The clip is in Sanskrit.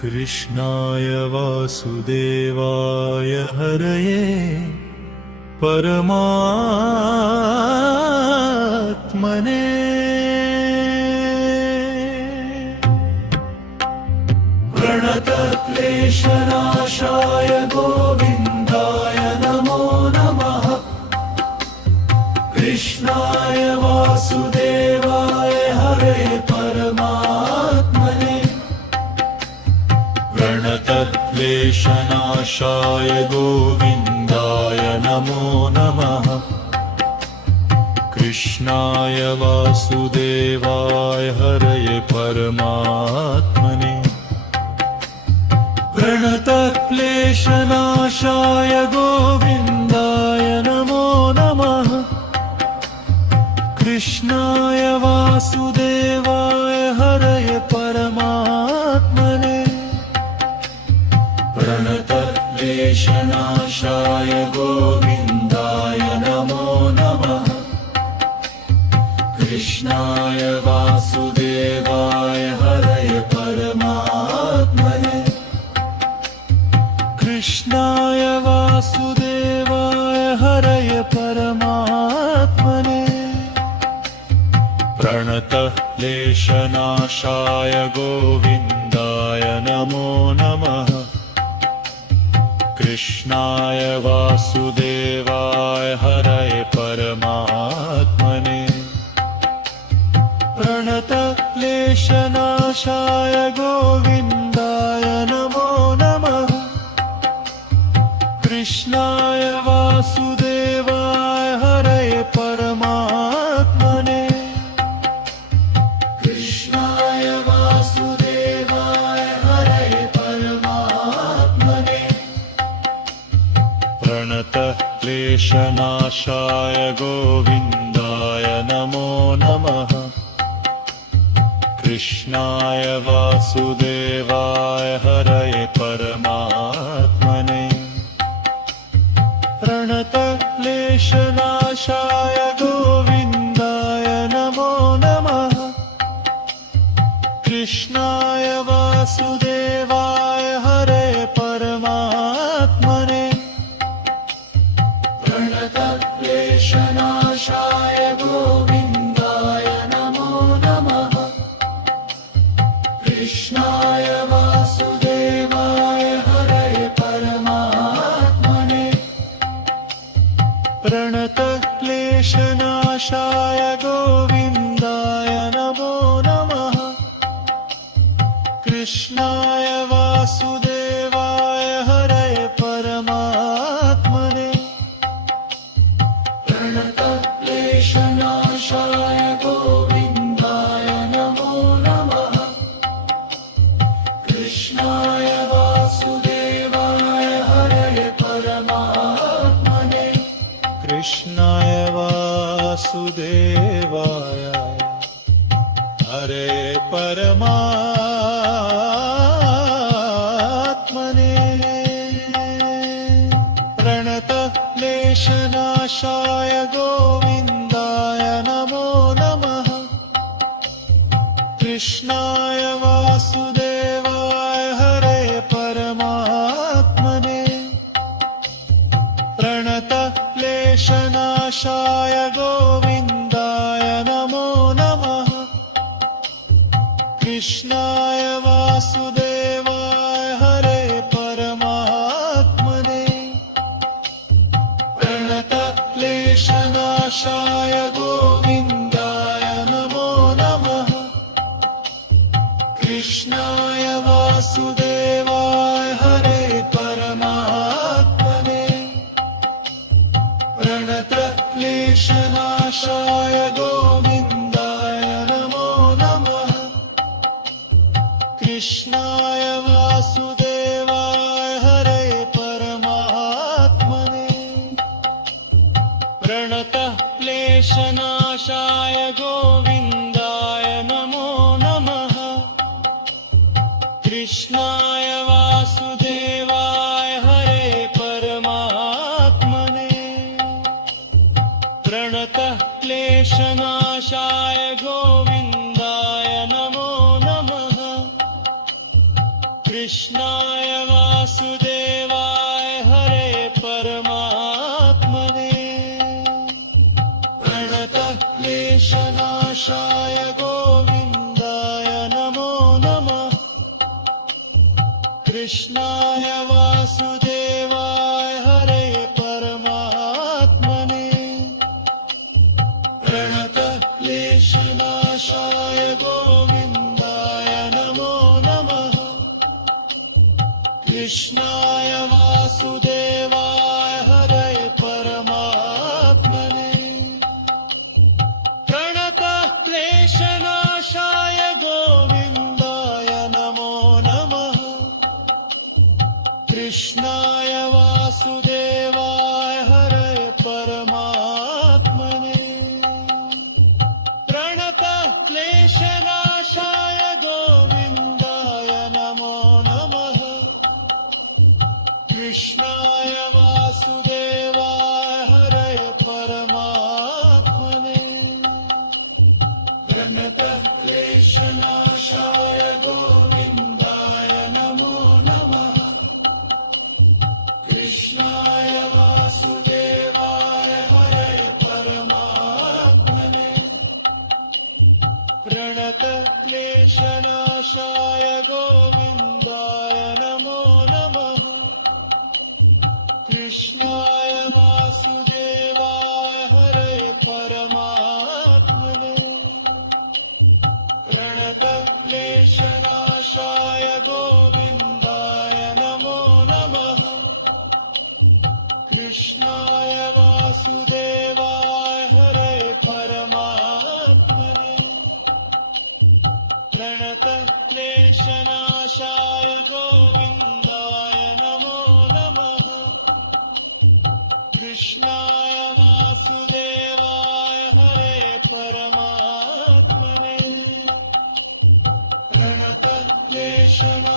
कृष्णाय वासुदेवाय हरये परमात्मने प्रणतक्लेशनाशाय गोविन्दाय नमो नमः। कृष्णाय वासुदेवाय हरये परमात्मने प्रणतक्लेशनाशाय गोविन्दाय नमो नमः। कृष्णाय वासुदेवाय हरये परमात्मने प्रणतक्लेशनाशाय गोविन्दाय नमो नमः। कृष्णाय वासुदेवाय हरये परमात्मने प्रणतक्लेशनाशाय गोविन्दाय नमो नमः। कृष्णाय वासुदेवाय हरये परमात्मने कृष्णाय वासुदेवाय हरये परमात्मने प्रणतक्लेशनाशाय गोविन्दाय नमो नमः। कृष्णाय वासुदेवाय हरये परमात्मने प्रणतक्लेशनाशाय गोविन्दाय नमो नमः। कृष्णाय वासुदेवाय हरये परमात्मने कृष्णाय वासुदेवाय हरये परमात्मने प्रणतक्लेशनाशाय गोविन्दाय नमो नमः। कृष्णाय वासुदेवाय हरये परमात्मने प्रणतक्लेशनाशाय गोविन्दाय नमो नमः। कृष्णाय वासुदेवाय हरये परमात्मने प्रणतक्लेशनाशाय गोविन्दाय नमो नमः। कृष्णाय वासुदेवाय हरये परमात्मने प्रणतक्लेशनाशाय गोविन्दाय नमो नमः। कृष्णाय वासुदेवाय हरये परमात्मने प्रणतक्लेशनाशाय गोविन्दाय नमो नमः। कृष्णाय वासुदेवाय हरये परमात्मने कृष्णाय वासुदेवाय हरये परमात्मने प्रणतक्लेशनाशाय गोविन्दाय नमो नमः। कृष्णाय वासुदेवाय हरये परमात्मने प्रणतक्लेशनाशाय गोविन्दाय नमो नमः। कृष्णाय वासुदेवाय हरये परमात्मने प्रणतक्लेशनाशाय गोविन्दाय नमो नमः। कृष्णाय वासुदेवाय हरये परमात्मने प्रणतक्लेशनाशाय गोविन्दाय नमो नमः। कृष्णाय वासुदेवाय हरये परमात्मने प्रणतक्लेशनाशाय गोविन्दाय नमो नमः। कृष्णाय वासुदेवाय हरये परमात्मने प्रणतक्लेशनाशाय गोविन्दाय नमो नमः। कृष्णाय वासुदेवाय हरे परमात्मने प्रणतः क्लेशनाशाय गोविन्दाय नमो नमः कृष्णाय वासुदेवाय हरे परमात्मने प्रणतः क्लेशनाशाय गोविन्दाय नमो नमः कृष्णाय वासुदेवाय हरे परमात्मने प्रणतः क्लेशनाशाय गोविन्दाय नमो नमः कृष्णाय वासुदेवाय हरे परमात्मने प्रणतः क्लेशनाशाय गोविन्दाय नमो नमः कृष्णाय वासुदेवाय हरे परमात्मने प्रणतः क्लेशनाशाय गोविन्दाय नमो नमः कृष्णाय वासुदेवाय हरे परमात्मने प्रणतः क्लेशनाशाय गोविन्दाय नमो नमः कृष्णाय वासुदेवाय हरे परमात्मने प्रणतः क्लेशनाशाय गोविन्दाय नमो नमः कृष्णाय वासुदेवाय हरे परमात्मने प्रणतः क्लेशनाशाय गोविन्दाय नमो नमः कृष्णाय वासुदेवाय हरे परमात्मने प्रणतः क्लेशनाशाय